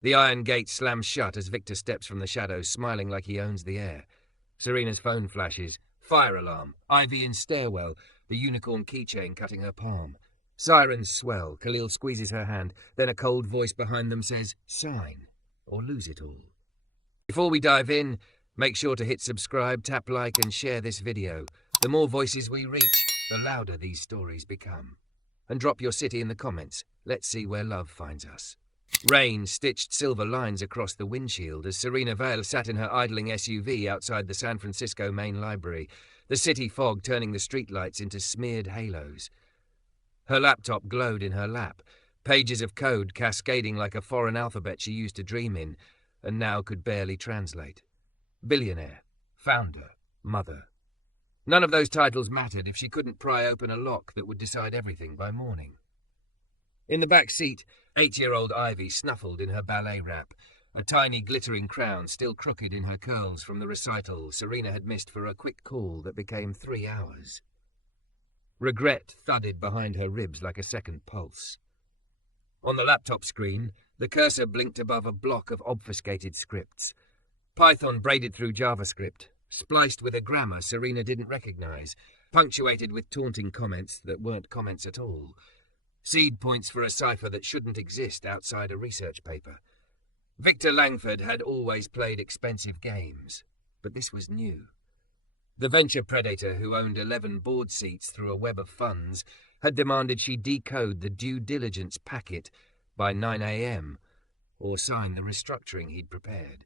The iron gate slams shut as Victor steps from the shadows, smiling like he owns the air. Serena's phone flashes. Fire alarm. Ivy in stairwell. The unicorn keychain cutting her palm. Sirens swell. Khalil squeezes her hand. Then a cold voice behind them says, "Sign, or lose it all." Before we dive in, make sure to hit subscribe, tap like, and share this video. The more voices we reach, the louder these stories become. And drop your city in the comments. Let's see where love finds us. Rain stitched silver lines across the windshield as Serena Vale sat in her idling SUV outside the San Francisco main library, the city fog turning the streetlights into smeared halos. Her laptop glowed in her lap, pages of code cascading like a foreign alphabet she used to dream in, and now could barely translate. Billionaire, founder, mother. None of those titles mattered if she couldn't pry open a lock that would decide everything by morning. In the back seat, 8-year-old Ivy snuffled in her ballet wrap, a tiny glittering crown still crooked in her curls from the recital Serena had missed for a quick call that became 3 hours. Regret thudded behind her ribs like a second pulse. On the laptop screen, the cursor blinked above a block of obfuscated scripts. Python braided through JavaScript, spliced with a grammar Serena didn't recognize, punctuated with taunting comments that weren't comments at all. Seed points for a cipher that shouldn't exist outside a research paper. Victor Langford had always played expensive games, but this was new. The venture predator who owned 11 board seats through a web of funds had demanded she decode the due diligence packet by 9 a.m. or sign the restructuring he'd prepared,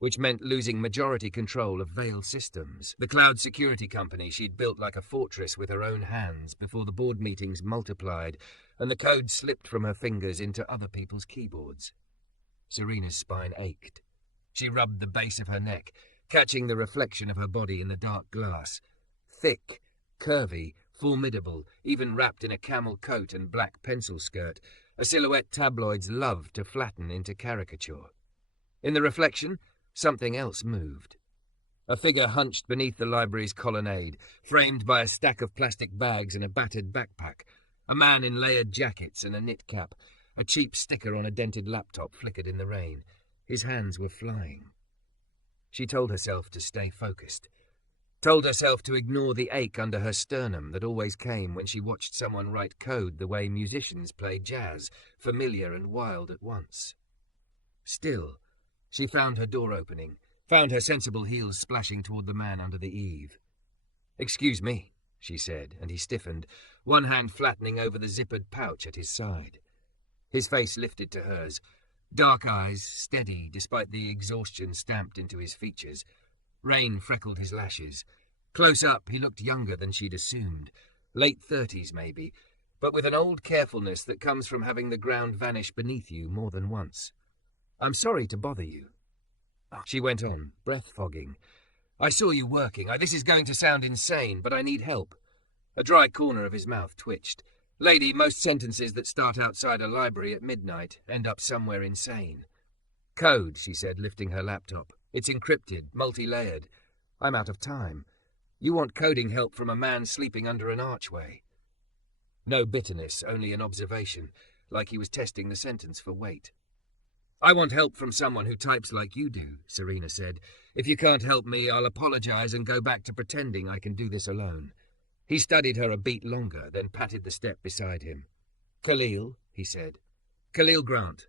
which meant losing majority control of Vale Systems, the cloud security company she'd built like a fortress with her own hands before the board meetings multiplied and the code slipped from her fingers into other people's keyboards. Serena's spine ached. She rubbed the base of her neck, catching the reflection of her body in the dark glass. Thick, curvy, formidable, even wrapped in a camel coat and black pencil skirt, a silhouette tabloids loved to flatten into caricature. In the reflection, something else moved. A figure hunched beneath the library's colonnade, framed by a stack of plastic bags and a battered backpack. A man in layered jackets and a knit cap. A cheap sticker on a dented laptop flickered in the rain. His hands were flying. She told herself to stay focused. Told herself to ignore the ache under her sternum that always came when she watched someone write code the way musicians play jazz, familiar and wild at once. Still, she found her door opening, found her sensible heels splashing toward the man under the eave. "Excuse me," she said, and he stiffened, one hand flattening over the zippered pouch at his side. His face lifted to hers, dark eyes steady despite the exhaustion stamped into his features. Rain freckled his lashes. Close up, he looked younger than she'd assumed, late 30s maybe, but with an old carefulness that comes from having the ground vanish beneath you more than once. "I'm sorry to bother you." She went on, breath fogging. "I saw you working. This is going to sound insane, but I need help." A dry corner of his mouth twitched. "Lady, most sentences that start outside a library at midnight end up somewhere insane." "Code," she said, lifting her laptop. "It's encrypted, multi-layered. I'm out of time. You want coding help from a man sleeping under an archway." No bitterness, only an observation, like he was testing the sentence for weight. "I want help from someone who types like you do," Serena said. "If you can't help me, I'll apologize and go back to pretending I can do this alone." He studied her a beat longer, then patted the step beside him. "Khalil," he said. "Khalil Grant."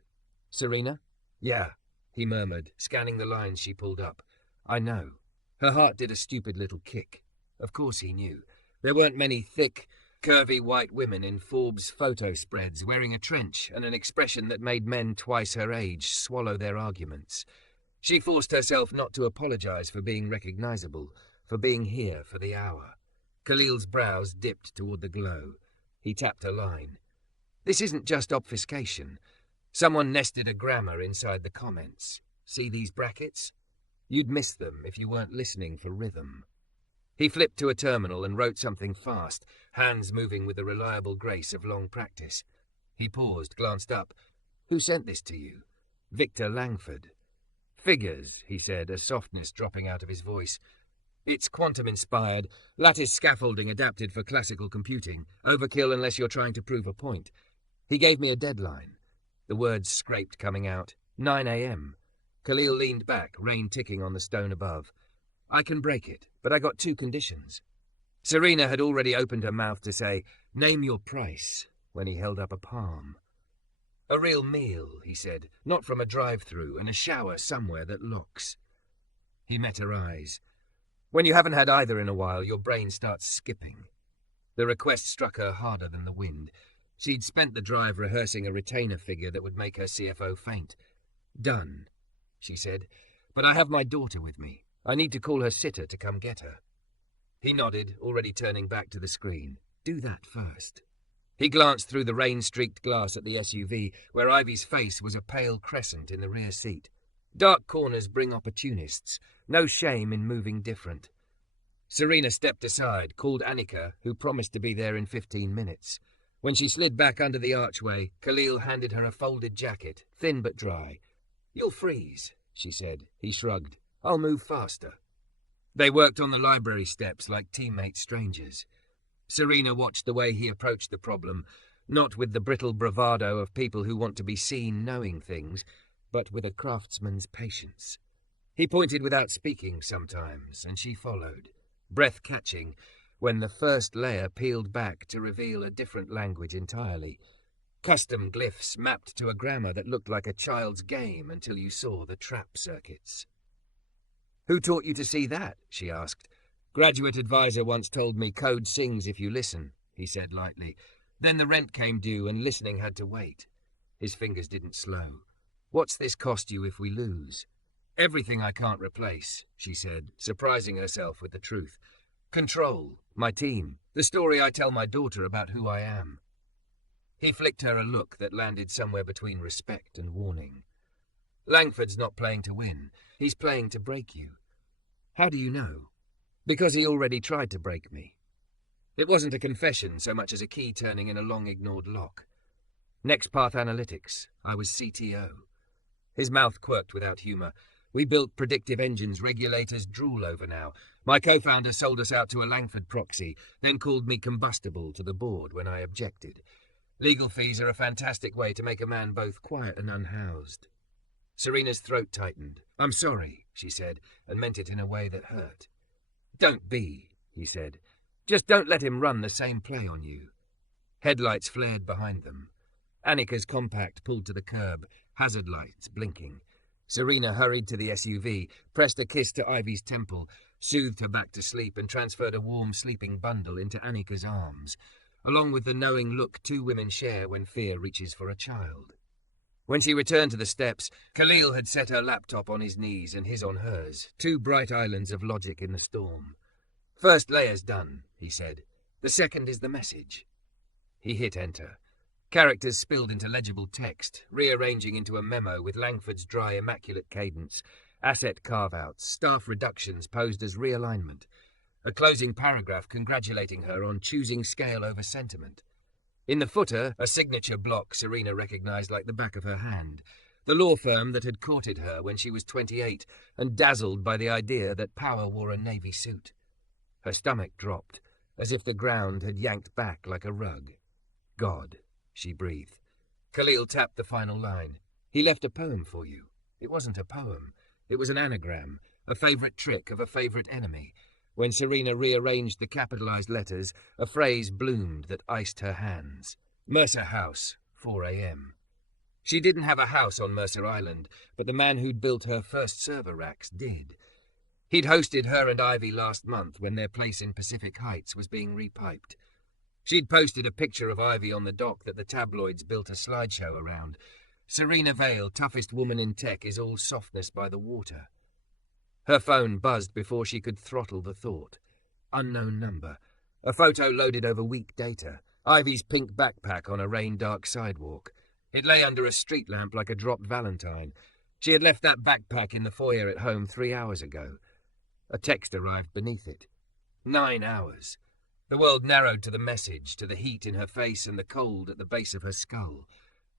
"Serena?" "Yeah," he murmured, scanning the lines she pulled up. "I know." Her heart did a stupid little kick. Of course he knew. There weren't many thick, curvy white women in Forbes photo spreads wearing a trench and an expression that made men twice her age swallow their arguments. She forced herself not to apologize for being recognizable, for being here for the hour. Khalil's brows dipped toward the glow. He tapped a line. "This isn't just obfuscation. Someone nested a grammar inside the comments. See these brackets? You'd miss them if you weren't listening for rhythm." He flipped to a terminal and wrote something fast, hands moving with the reliable grace of long practice. He paused, glanced up. "Who sent this to you?" "Victor Langford." "Figures," he said, a softness dropping out of his voice. "It's quantum-inspired, lattice scaffolding adapted for classical computing. Overkill unless you're trying to prove a point. He gave me a deadline." The words scraped coming out. 9 a.m. Khalil leaned back, rain ticking on the stone above. I can break it, but I got 2 conditions. Serena had already opened her mouth to say, "Name your price," when he held up a palm. "A real meal," he said, "not from a drive-through, and a shower somewhere that locks." He met her eyes. When you haven't had either in a while, your brain starts skipping. The request struck her harder than the wind. She'd spent the drive rehearsing a retainer figure that would make her CFO faint. "Done," she said, "but I have my daughter with me. I need to call her sitter to come get her." He nodded, already turning back to the screen. "Do that first." He glanced through the rain-streaked glass at the SUV, where Ivy's face was a pale crescent in the rear seat. Dark corners bring opportunists. No shame in moving different. Serena stepped aside, called Annika, who promised to be there in 15 minutes. When she slid back under the archway, Khalil handed her a folded jacket, thin but dry. "You'll freeze," she said. He shrugged. "I'll move faster." They worked on the library steps like teammate strangers. Serena watched the way he approached the problem, not with the brittle bravado of people who want to be seen knowing things, but with a craftsman's patience. He pointed without speaking sometimes, and she followed, breath-catching, when the first layer peeled back to reveal a different language entirely. Custom glyphs mapped to a grammar that looked like a child's game until you saw the trap circuits. "Who taught you to see that?" she asked. "Graduate advisor once told me code sings if you listen," he said lightly. "Then the rent came due and listening had to wait." His fingers didn't slow. "What's this cost you if we lose?" "Everything I can't replace," she said, surprising herself with the truth. "Control, my team, the story I tell my daughter about who I am." He flicked her a look that landed somewhere between respect and warning. "Langford's not playing to win. He's playing to break you." "How do you know?" "Because he already tried to break me." It wasn't a confession so much as a key turning in a long-ignored lock. "Next Path Analytics. I was CTO." His mouth quirked without humor. "We built predictive engines regulators drool over now. My co-founder sold us out to a Langford proxy, then called me combustible to the board when I objected. Legal fees are a fantastic way to make a man both quiet and unhoused." Serena's throat tightened. "I'm sorry," she said, and meant it in a way that hurt. "Don't be," he said. "Just don't let him run the same play on you." Headlights flared behind them. Annika's compact pulled to the curb, hazard lights blinking. Serena hurried to the SUV, pressed a kiss to Ivy's temple, soothed her back to sleep, and transferred a warm sleeping bundle into Annika's arms, along with the knowing look 2 women share when fear reaches for a child. When she returned to the steps, Khalil had set her laptop on his knees and his on hers, 2 bright islands of logic in the storm. "First layer's done," he said. "The second is the message." He hit enter. Characters spilled into legible text, rearranging into a memo with Langford's dry, immaculate cadence, asset carve-outs, staff reductions posed as realignment, a closing paragraph congratulating her on choosing scale over sentiment. In the footer, a signature block Serena recognized like the back of her hand, the law firm that had courted her when she was 28 and dazzled by the idea that power wore a navy suit. Her stomach dropped, as if the ground had yanked back like a rug. "God," she breathed. Khalil tapped the final line. "He left a poem for you." It wasn't a poem. It was an anagram, a favorite trick of a favorite enemy. When Serena rearranged the capitalized letters, a phrase bloomed that iced her hands. Mercer House, 4 a.m. She didn't have a house on Mercer Island, but the man who'd built her first server racks did. He'd hosted her and Ivy last month when their place in Pacific Heights was being repiped. She'd posted a picture of Ivy on the dock that the tabloids built a slideshow around. Serena Vale, toughest woman in tech, is all softness by the water. Her phone buzzed before she could throttle the thought. Unknown number. A photo loaded over weak data. Ivy's pink backpack on a rain-dark sidewalk. It lay under a street lamp like a dropped valentine. She had left that backpack in the foyer at home 3 hours ago. A text arrived beneath it. 9 hours. The world narrowed to the message, to the heat in her face and the cold at the base of her skull.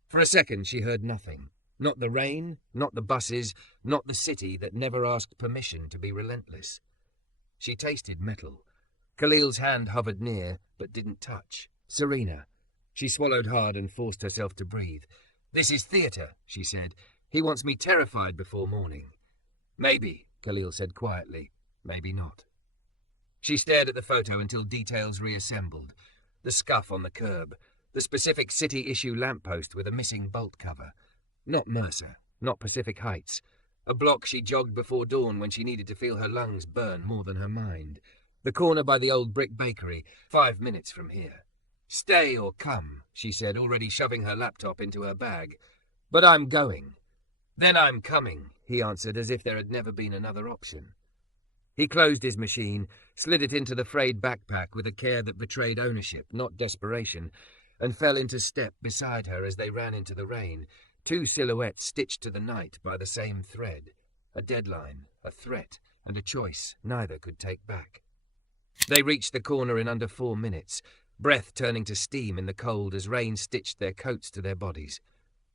For a second she heard nothing. Not the rain, not the buses, not the city that never asked permission to be relentless. She tasted metal. Khalil's hand hovered near, but didn't touch. "Serena." She swallowed hard and forced herself to breathe. "This is theatre," she said. He wants me terrified before morning. Maybe, Khalil said quietly. Maybe not. She stared at the photo until details reassembled. The scuff on the curb, the specific city-issue lamppost with a missing bolt cover. Not Mercer, not Pacific Heights. A block she jogged before dawn when she needed to feel her lungs burn more than her mind. The corner by the old brick bakery, 5 minutes from here. Stay or come, she said, already shoving her laptop into her bag. But I'm going. Then I'm coming, he answered as if there had never been another option. He closed his machine, slid it into the frayed backpack with a care that betrayed ownership, not desperation, and fell into step beside her as they ran into the rain, two silhouettes stitched to the night by the same thread. A deadline, a threat, and a choice neither could take back. They reached the corner in under 4 minutes, breath turning to steam in the cold as rain stitched their coats to their bodies.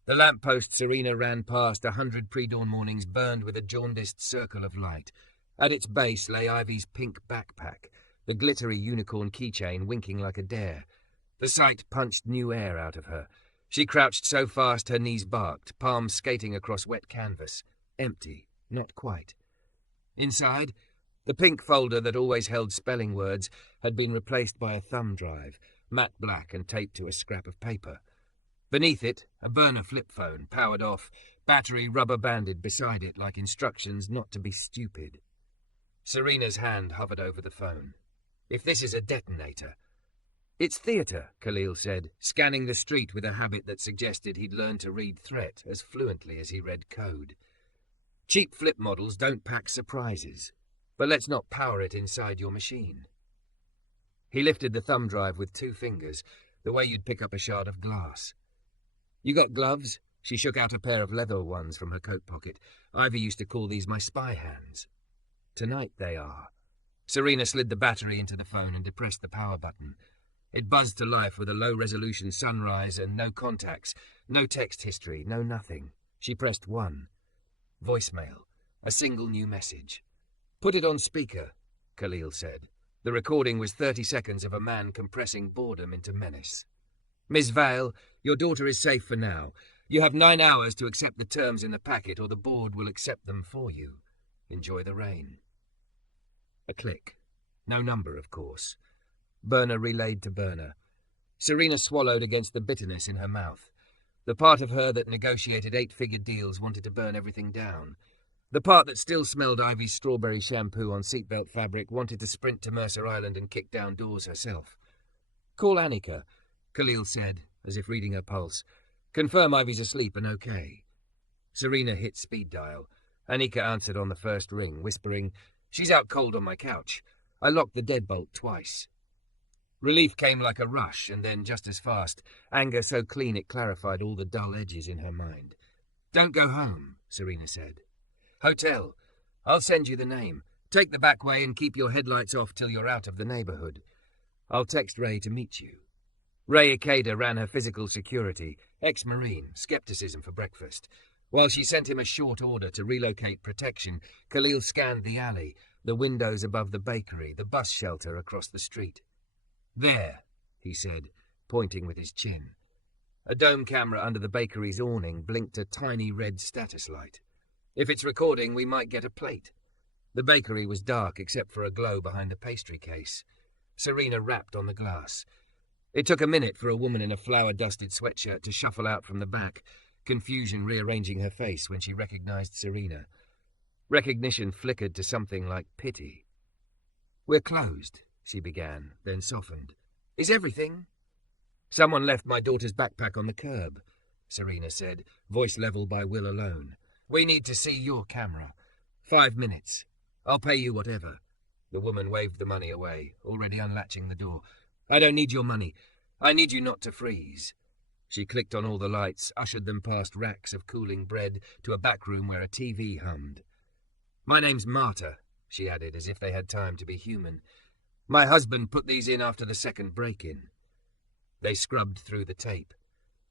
The lamppost Serena ran past 100 pre-dawn mornings burned with a jaundiced circle of light. At its base lay Ivy's pink backpack, the glittery unicorn keychain winking like a dare. The sight punched new air out of her. She crouched so fast her knees barked, palms skating across wet canvas. Empty, not quite. Inside, the pink folder that always held spelling words had been replaced by a thumb drive, matte black and taped to a scrap of paper. Beneath it, a burner flip phone, powered off, battery rubber-banded beside it like instructions not to be stupid. Serena's hand hovered over the phone. If this is a detonator... It's theatre, Khalil said, scanning the street with a habit that suggested he'd learned to read threat as fluently as he read code. Cheap flip models don't pack surprises, but let's not power it inside your machine. He lifted the thumb drive with 2 fingers, the way you'd pick up a shard of glass. You got gloves? She shook out a pair of leather ones from her coat pocket. Ivy used to call these my spy hands. Tonight they are. Serena slid the battery into the phone and depressed the power button. It buzzed to life with a low-resolution sunrise and no contacts, no text history, no nothing. She pressed 1. Voicemail. A single new message. Put it on speaker, Khalil said. The recording was 30 seconds of a man compressing boredom into menace. Miss Vale, your daughter is safe for now. You have 9 hours to accept the terms in the packet or the board will accept them for you. Enjoy the rain. A click. No number, of course. Burner relayed to burner. Serena swallowed against the bitterness in her mouth. The part of her that negotiated 8-figure deals wanted to burn everything down. The part that still smelled Ivy's strawberry shampoo on seatbelt fabric wanted to sprint to Mercer Island and kick down doors herself. Call Annika, Khalil said, as if reading her pulse. Confirm Ivy's asleep and okay. Serena hit speed dial. Annika answered on the first ring, whispering, She's out cold on my couch. I locked the deadbolt twice. Relief came like a rush, and then just as fast, anger so clean it clarified all the dull edges in her mind. Don't go home, Serena said. Hotel. I'll send you the name. Take the back way and keep your headlights off till you're out of the neighborhood. I'll text Ray to meet you. Ray Ikeda ran her physical security, ex-Marine, skepticism for breakfast. While she sent him a short order to relocate protection, Khalil scanned the alley, the windows above the bakery, the bus shelter across the street. There, he said, pointing with his chin. A dome camera under the bakery's awning blinked a tiny red status light. If it's recording, we might get a plate. The bakery was dark except for a glow behind the pastry case. Serena rapped on the glass. It took a minute for a woman in a flour-dusted sweatshirt to shuffle out from the back, confusion rearranging her face when she recognized Serena. Recognition flickered to something like pity. We're closed, she began, then softened. Is everything? Someone left my daughter's backpack on the curb, Serena said, voice level by will alone. We need to see your camera. 5 minutes. I'll pay you whatever. The woman waved the money away, already unlatching the door. I don't need your money. I need you not to freeze. She clicked on all the lights, ushered them past racks of cooling bread to a back room where a TV hummed. My name's Marta, she added, as if they had time to be human. My husband put these in after the second break-in. They scrubbed through the tape.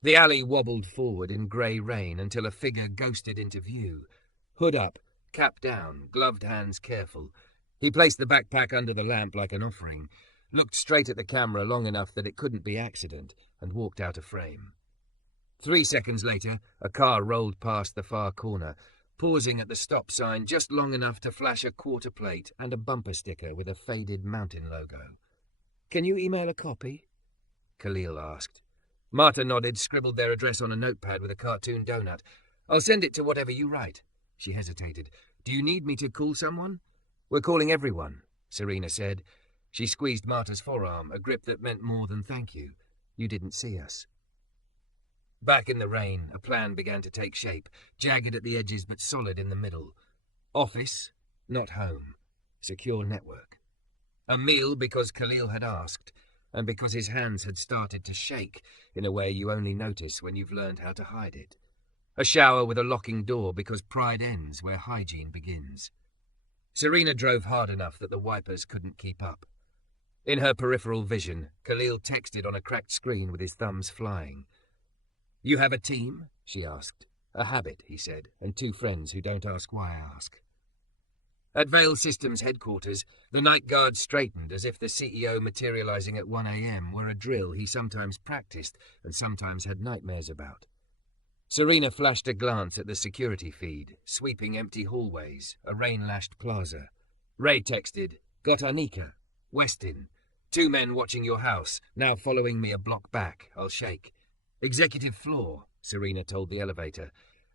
The alley wobbled forward in grey rain until a figure ghosted into view. Hood up, cap down, gloved hands careful. He placed the backpack under the lamp like an offering, looked straight at the camera long enough that it couldn't be accident, and walked out of frame. 3 seconds later, a car rolled past the far corner, pausing at the stop sign just long enough to flash a quarter plate and a bumper sticker with a faded mountain logo. "Can you email a copy?" Khalil asked. Marta nodded, scribbled their address on a notepad with a cartoon donut. "I'll send it to whatever you write." She hesitated. "Do you need me to call someone?" "We're calling everyone," Serena said. She squeezed Marta's forearm, a grip that meant more than thank you. "You didn't see us." Back in the rain, a plan began to take shape, jagged at the edges but solid in the middle. Office, not home. Secure network. A meal because Khalil had asked, and because his hands had started to shake in a way you only notice when you've learned how to hide it. A shower with a locking door because pride ends where hygiene begins. Serena drove hard enough that the wipers couldn't keep up. In her peripheral vision, Khalil texted on a cracked screen with his thumbs flying. "You have a team?" she asked. "A habit," he said, "and 2 friends who don't ask why I ask." At Vale Systems headquarters, the night guard straightened as if the CEO materializing at 1 a.m. were a drill he sometimes practiced and sometimes had nightmares about. Serena flashed a glance at the security feed, sweeping empty hallways, a rain-lashed plaza. Ray texted, "Got Anika. Westin. 2 men watching your house, now following me a block back. I'll shake." "Executive floor," Serena told the elevator.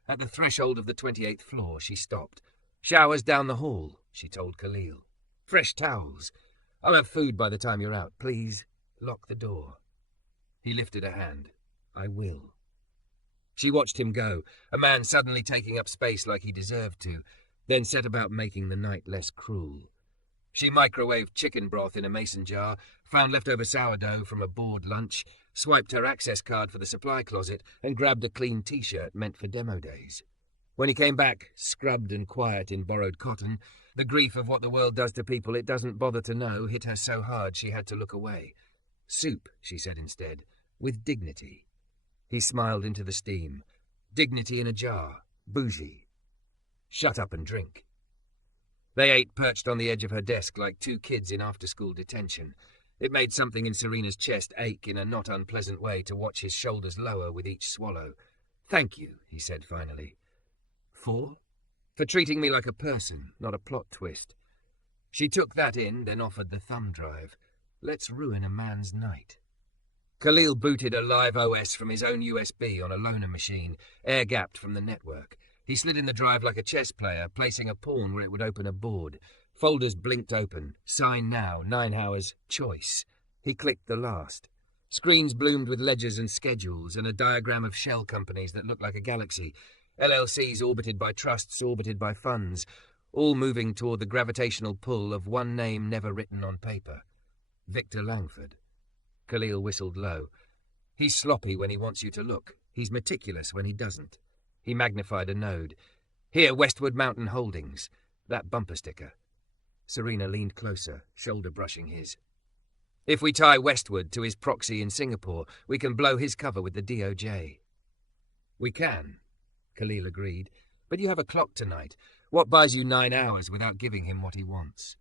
At the threshold of the 28th floor, she stopped. "Showers down the hall," she told Khalil. "Fresh towels. I'll have food by the time you're out. Please, lock the door." He lifted a hand. "I will." She watched him go, a man suddenly taking up space like he deserved to, then set about making the night less cruel. She microwaved chicken broth in a mason jar, found leftover sourdough from a bored lunch, swiped her access card for the supply closet, and grabbed a clean T-shirt meant for demo days. When he came back, scrubbed and quiet in borrowed cotton, the grief of what the world does to people it doesn't bother to know hit her so hard she had to look away. "Soup," she said instead, "with dignity." He smiled into the steam. "Dignity in a jar. Bougie. Shut up and drink." They ate perched on the edge of her desk like 2 kids in after-school detention. It made something in Serena's chest ache in a not unpleasant way to watch his shoulders lower with each swallow. "Thank you," he said finally. "For?" "For treating me like a person, not a plot twist." She took that in, then offered the thumb drive. "Let's ruin a man's night." Khalil booted a live OS from his own USB on a loaner machine, air-gapped from the network. He slid in the drive like a chess player, placing a pawn where it would open a board. Folders blinked open. Sign now, 9 hours, choice. He clicked the last. Screens bloomed with ledgers and schedules, and a diagram of shell companies that looked like a galaxy. LLCs orbited by trusts, orbited by funds, all moving toward the gravitational pull of one name never written on paper. Victor Langford. Khalil whistled low. "He's sloppy when he wants you to look. He's meticulous when he doesn't." He magnified a node. "Here, Westwood Mountain Holdings. That bumper sticker." Serena leaned closer, shoulder brushing his. "If we tie Westwood to his proxy in Singapore, we can blow his cover with the DOJ." "We can," Khalil agreed. "But you have a clock tonight. What buys you 9 hours without giving him what he wants?"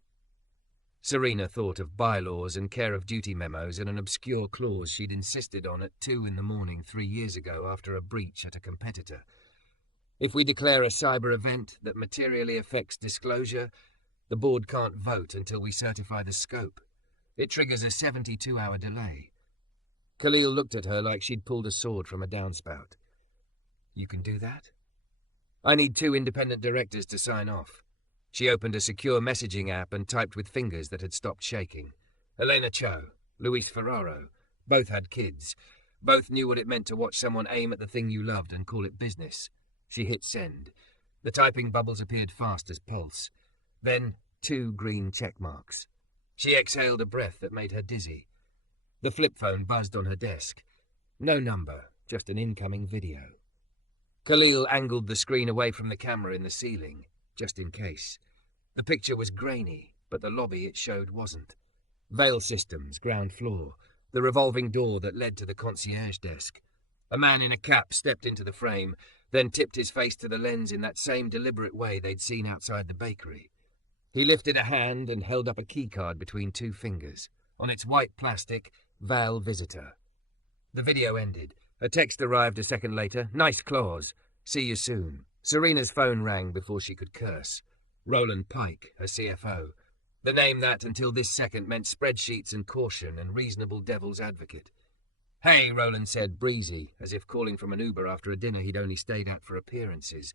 Serena thought of bylaws and care-of-duty memos and an obscure clause she'd insisted on at 2 a.m. 3 years ago after a breach at a competitor. "If we declare a cyber event that materially affects disclosure, the board can't vote until we certify the scope. It triggers a 72-hour delay." Khalil looked at her like she'd pulled a sword from a downspout. "You can do that?" "I need 2 independent directors to sign off." She opened a secure messaging app and typed with fingers that had stopped shaking. "Elena Cho, Luis Ferraro. Both had kids. Both knew what it meant to watch someone aim at the thing you loved and call it business." She hit send. The typing bubbles appeared fast as pulse. Then 2 green check marks. She exhaled a breath that made her dizzy. The flip phone buzzed on her desk. No number, just an incoming video. Khalil angled the screen away from the camera in the ceiling, just in case. The picture was grainy, but the lobby it showed wasn't. Vale Systems, ground floor, the revolving door that led to the concierge desk. A man in a cap stepped into the frame, then tipped his face to the lens in that same deliberate way they'd seen outside the bakery. He lifted a hand and held up a keycard between 2 fingers. On its white plastic, Val Visitor. The video ended. A text arrived a second later. Nice claws. See you soon. Serena's phone rang before she could curse. Roland Pike, her CFO. The name that, until this second, meant spreadsheets and caution and reasonable devil's advocate. Hey, Roland said, breezy, as if calling from an Uber after a dinner he'd only stayed at for appearances.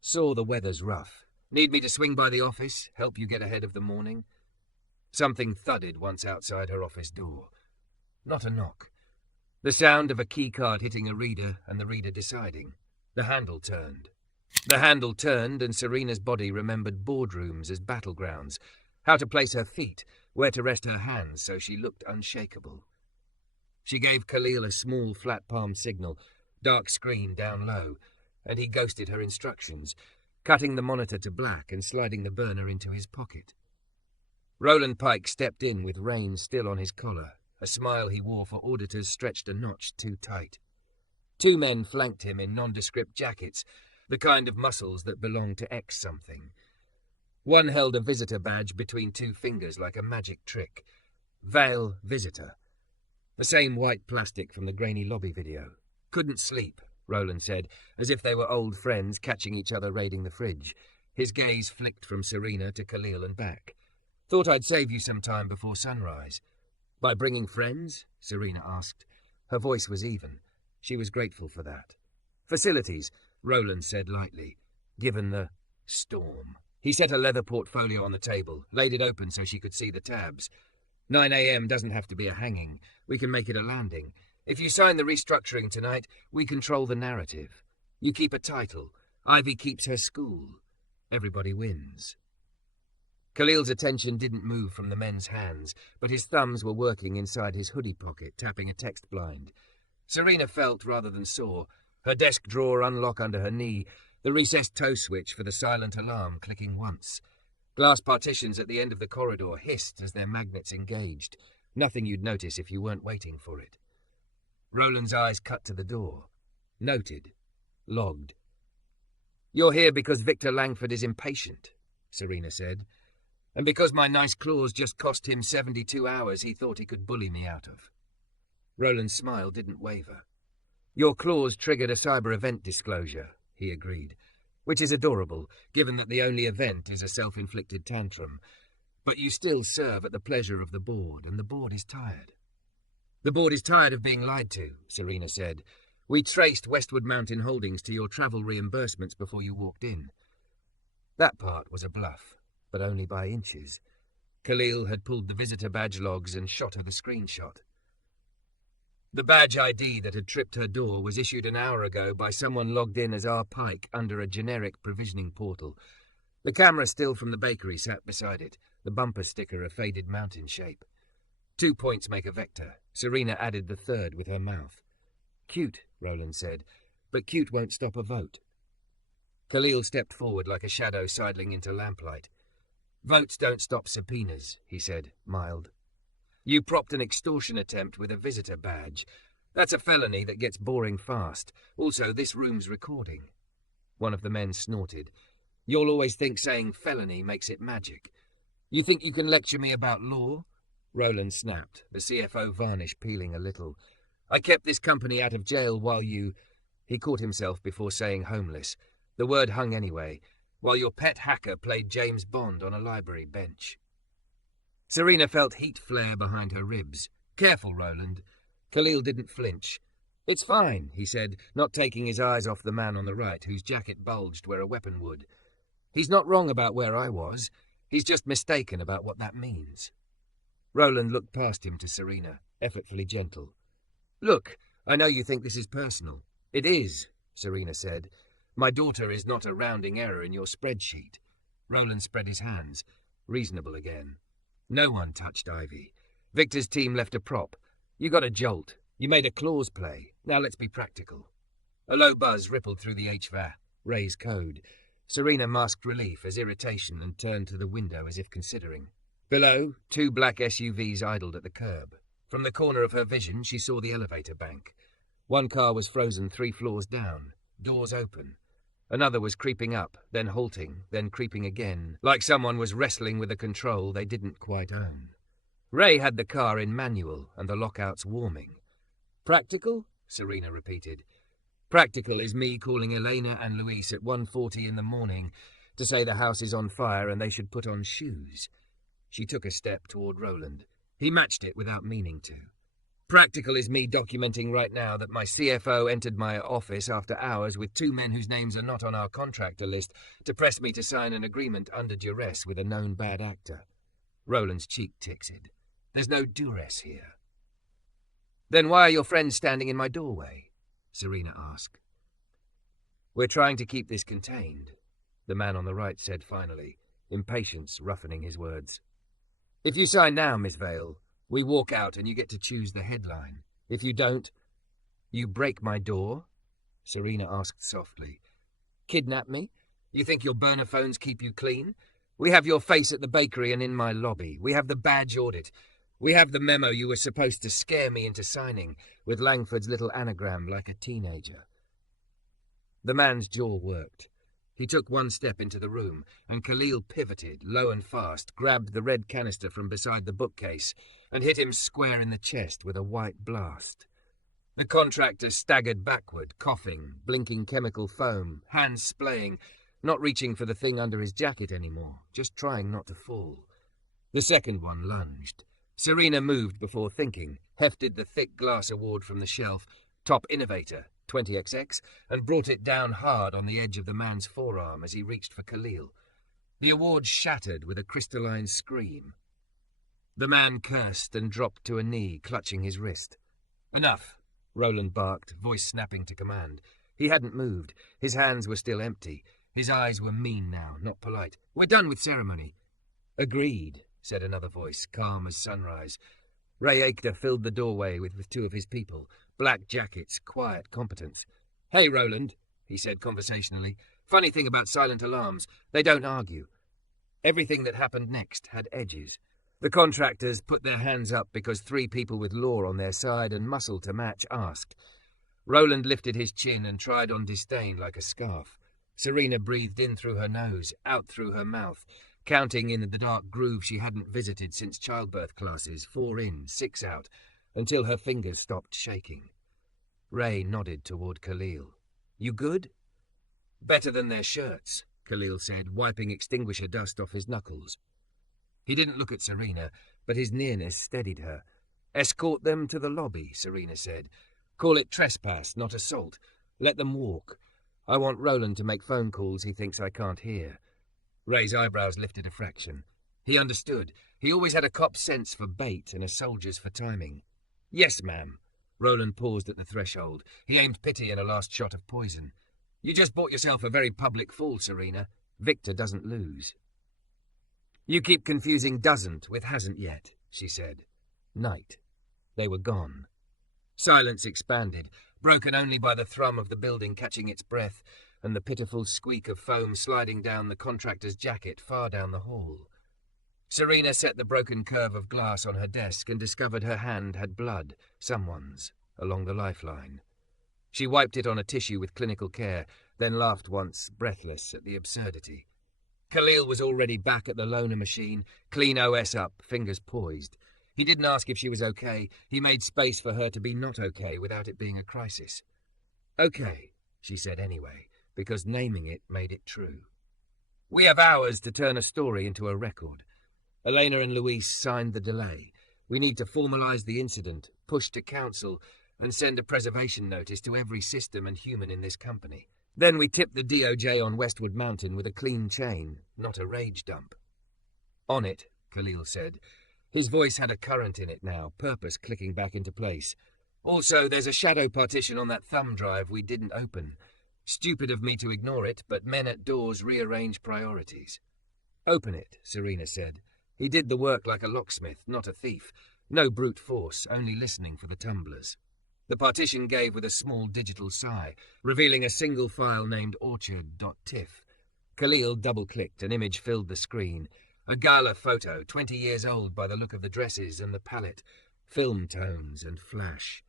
Saw the weather's rough. Need me to swing by the office? Help you get ahead of the morning? Something thudded once outside her office door. Not a knock. The sound of a keycard hitting a reader and the reader deciding. The handle turned. The handle turned and Serena's body remembered boardrooms as battlegrounds, how to place her feet, where to rest her hands so she looked unshakable. She gave Khalil a small flat palm signal, dark screen down low, and he ghosted her instructions, cutting the monitor to black and sliding the burner into his pocket. Roland Pike stepped in with rein still on his collar, a smile he wore for auditors stretched a notch too tight. Two men flanked him in nondescript jackets, the kind of muscles that belong to X something. One held a visitor badge between two fingers like a magic trick. Vale Visitor. The same white plastic from the grainy lobby video. Couldn't sleep, Roland said, as if they were old friends catching each other raiding the fridge. His gaze flicked from Serena to Khalil and back. Thought I'd save you some time before sunrise. By bringing friends? Serena asked. Her voice was even. She was grateful for that. Facilities, Roland said lightly, given the storm. He set a leather portfolio on the table, laid it open so she could see the tabs. 9 a.m. doesn't have to be a hanging. We can make it a landing. If you sign the restructuring tonight, we control the narrative. You keep a title. Ivy keeps her school. Everybody wins. Khalil's attention didn't move from the men's hands, but his thumbs were working inside his hoodie pocket, tapping a text blind. Serena felt rather than saw, her desk drawer unlock under her knee, the recessed toe switch for the silent alarm clicking once. Glass partitions at the end of the corridor hissed as their magnets engaged. Nothing you'd notice if you weren't waiting for it. Roland's eyes cut to the door. Noted. Logged. You're here because Victor Langford is impatient, Serena said. And because my nice claws just cost him 72 hours he thought he could bully me out of. Roland's smile didn't waver. Your claws triggered a cyber event disclosure, he agreed, which is adorable, given that the only event is a self-inflicted tantrum. But you still serve at the pleasure of the board, and the board is tired. The board is tired of being lied to, Serena said. We traced Westwood Mountain Holdings to your travel reimbursements before you walked in. That part was a bluff, but only by inches. Khalil had pulled the visitor badge logs and shot her the screenshot. The badge ID that had tripped her door was issued an hour ago by someone logged in as R. Pike under a generic provisioning portal. The camera still from the bakery sat beside it, the bumper sticker a faded mountain shape. 2 points make a vector. Serena added the third with her mouth. Cute, Roland said, but cute won't stop a vote. Khalil stepped forward like a shadow sidling into lamplight. Votes don't stop subpoenas, he said, mild. You propped an extortion attempt with a visitor badge. That's a felony that gets boring fast. Also, this room's recording. One of the men snorted. You'll always think saying felony makes it magic. You think you can lecture me about law? Roland snapped, the CFO varnish peeling a little. I kept this company out of jail while you... He caught himself before saying homeless. The word hung anyway, while your pet hacker played James Bond on a library bench. Serena felt heat flare behind her ribs. Careful, Roland. Khalil didn't flinch. It's fine, he said, not taking his eyes off the man on the right, whose jacket bulged where a weapon would. He's not wrong about where I was. He's just mistaken about what that means. Roland looked past him to Serena, effortfully gentle. Look, I know you think this is personal. It is, Serena said. My daughter is not a rounding error in your spreadsheet. Roland spread his hands, reasonable again. No one touched Ivy. Victor's team left a prop. You got a jolt. You made a clause play. Now let's be practical. A low buzz rippled through the HVAC. Ray's code. Serena masked relief as irritation and turned to the window as if considering. Below, 2 black SUVs idled at the curb. From the corner of her vision, she saw the elevator bank. One car was frozen 3 floors down, doors open. Another was creeping up, then halting, then creeping again, like someone was wrestling with a control they didn't quite own. Ray had the car in manual and the lockouts warming. Practical? Serena repeated. Practical is me calling Elena and Luis at 1:40 in the morning to say the house is on fire and they should put on shoes. She took a step toward Roland. He matched it without meaning to. Practical is me documenting right now that my CFO entered my office after hours with two men whose names are not on our contractor list to press me to sign an agreement under duress with a known bad actor. Roland's cheek ticked. There's no duress here. Then why are your friends standing in my doorway? Serena asked. We're trying to keep this contained, the man on the right said finally, impatience roughening his words. If you sign now, Miss Vale, we walk out and you get to choose the headline. If you don't, you break my door? Serena asked softly. Kidnap me? You think your burner phones keep you clean? We have your face at the bakery and in my lobby. We have the badge audit. We have the memo you were supposed to scare me into signing, with Langford's little anagram like a teenager. The man's jaw worked. He took one step into the room, and Khalil pivoted, low and fast, grabbed the red canister from beside the bookcase, and hit him square in the chest with a white blast. The contractor staggered backward, coughing, blinking chemical foam, hands splaying, not reaching for the thing under his jacket anymore, just trying not to fall. The second one lunged. Serena moved before thinking, hefted the thick glass award from the shelf, Top Innovator, 20XX, and brought it down hard on the edge of the man's forearm as he reached for Khalil. The award shattered with a crystalline scream. The man cursed and dropped to a knee, clutching his wrist. Enough, Roland barked, voice snapping to command. He hadn't moved. His hands were still empty. His eyes were mean now, not polite. We're done with ceremony. Agreed, said another voice, calm as sunrise. Ray Achter filled the doorway with two of his people. Black jackets, quiet competence. Hey, Roland, he said conversationally. Funny thing about silent alarms, they don't argue. Everything that happened next had edges. The contractors put their hands up because three people with law on their side and muscle to match asked. Roland lifted his chin and tried on disdain like a scarf. Serena breathed in through her nose, out through her mouth, counting in the dark groove she hadn't visited since childbirth classes, 4 in, 6 out, until her fingers stopped shaking. Ray nodded toward Khalil. You good? Better than their shirts, Khalil said, wiping extinguisher dust off his knuckles. He didn't look at Serena, but his nearness steadied her. Escort them to the lobby, Serena said. Call it trespass, not assault. Let them walk. I want Roland to make phone calls he thinks I can't hear. Ray's eyebrows lifted a fraction. He understood. He always had a cop's sense for bait and a soldier's for timing. Yes, ma'am. Roland paused at the threshold. He aimed pity in a last shot of poison. You just bought yourself a very public fall, Serena. Victor doesn't lose. You keep confusing doesn't with hasn't yet, she said. Night. They were gone. Silence expanded, broken only by the thrum of the building catching its breath and the pitiful squeak of foam sliding down the contractor's jacket far down the hall. Serena set the broken curve of glass on her desk and discovered her hand had blood, someone's, along the lifeline. She wiped it on a tissue with clinical care, then laughed once, breathless at the absurdity. Khalil was already back at the loaner machine, clean OS up, fingers poised. He didn't ask if she was okay. He made space for her to be not okay without it being a crisis. Okay, she said anyway, because naming it made it true. We have hours to turn a story into a record. Elena and Luis signed the delay. We need to formalize the incident, push to council, and send a preservation notice to every system and human in this company. Then we tip the DOJ on Westwood Mountain with a clean chain, not a rage dump. On it, Khalil said. His voice had a current in it now, purpose clicking back into place. Also, there's a shadow partition on that thumb drive we didn't open. Stupid of me to ignore it, but men at doors rearrange priorities. Open it, Serena said. He did the work like a locksmith, not a thief. No brute force, only listening for the tumblers. The partition gave with a small digital sigh, revealing a single file named orchard.tiff. Khalil double-clicked, an image filled the screen. A gala photo, 20 years old by the look of the dresses and the palette, film tones and flash.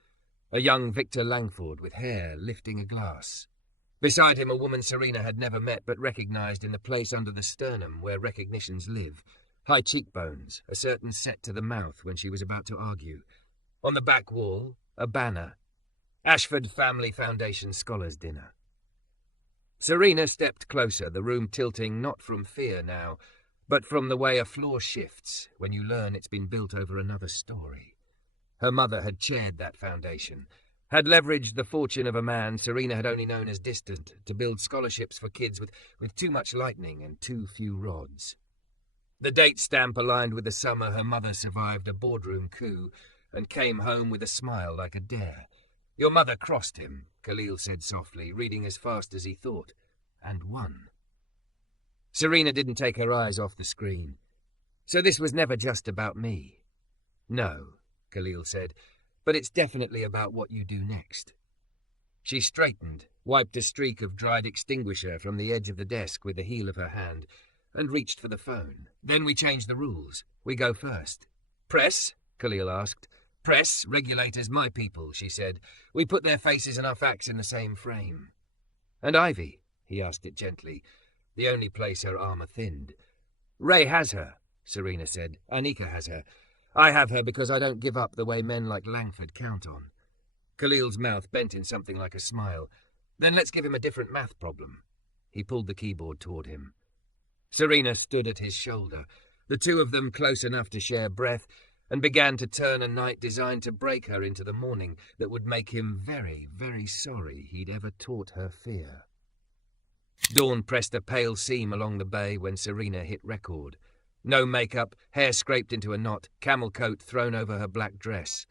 A young Victor Langford with hair lifting a glass. Beside him a woman Serena had never met but recognized in the place under the sternum where recognitions live. High cheekbones, a certain set to the mouth when she was about to argue. On the back wall, a banner. Ashford Family Foundation Scholars' Dinner. Serena stepped closer, the room tilting not from fear now, but from the way a floor shifts when you learn it's been built over another story. Her mother had chaired that foundation, had leveraged the fortune of a man Serena had only known as distant to build scholarships for kids with too much lightning and too few rods. The date stamp aligned with the summer her mother survived a boardroom coup and came home with a smile like a dare. Your mother crossed him, Khalil said softly, reading as fast as he thought, and won. Serena didn't take her eyes off the screen. So this was never just about me. No, Khalil said, but it's definitely about what you do next. She straightened, wiped a streak of dried extinguisher from the edge of the desk with the heel of her hand, and reached for the phone. Then we changed the rules. We go first. Press? Khalil asked. Press, regulators, my people, she said. We put their faces and our facts in the same frame. And Ivy? He asked it gently, the only place her armour thinned. Ray has her, Serena said. Anika has her. I have her because I don't give up the way men like Langford count on. Khalil's mouth bent in something like a smile. Then let's give him a different math problem. He pulled the keyboard toward him. Serena stood at his shoulder, the two of them close enough to share breath, and began to turn a night designed to break her into the morning that would make him very, very sorry he'd ever taught her fear. Dawn pressed a pale seam along the bay when Serena hit record. No makeup, hair scraped into a knot, camel coat thrown over her black dress.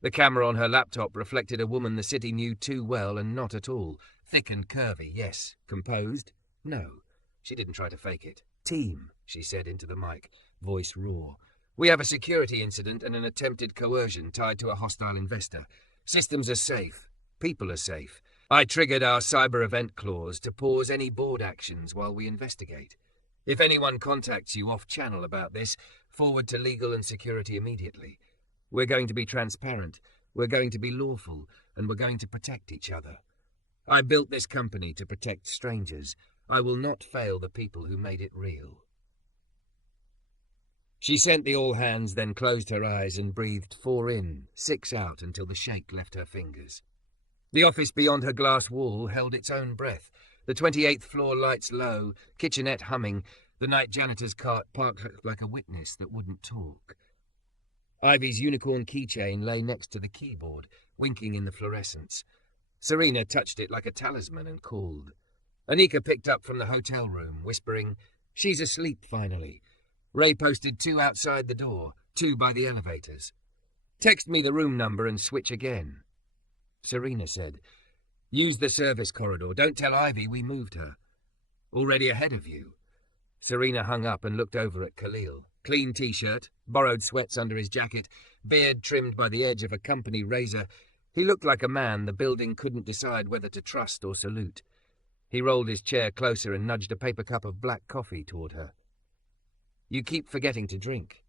The camera on her laptop reflected a woman the city knew too well and not at all. Thick and curvy, yes. Composed? No. She didn't try to fake it. Team, she said into the mic, voice raw. We have a security incident and an attempted coercion tied to a hostile investor. Systems are safe. People are safe. I triggered our cyber event clause to pause any board actions while we investigate. If anyone contacts you off-channel about this, forward to legal and security immediately. We're going to be transparent, we're going to be lawful, and we're going to protect each other. I built this company to protect strangers. I will not fail the people who made it real. She sent the all-hands, then closed her eyes and breathed 4 in, 6 out until the shake left her fingers. The office beyond her glass wall held its own breath, the 28th floor lights low, kitchenette humming, the night janitor's cart parked like a witness that wouldn't talk. Ivy's unicorn keychain lay next to the keyboard, winking in the fluorescence. Serena touched it like a talisman and called. Anika picked up from the hotel room, whispering, She's asleep, finally. Ray posted 2 outside the door, 2 by the elevators. Text me the room number and switch again. Serena said, Use the service corridor. Don't tell Ivy we moved her. Already ahead of you. Serena hung up and looked over at Khalil. Clean t-shirt, borrowed sweats under his jacket, beard trimmed by the edge of a company razor. He looked like a man the building couldn't decide whether to trust or salute. He rolled his chair closer and nudged a paper cup of black coffee toward her. You keep forgetting to drink,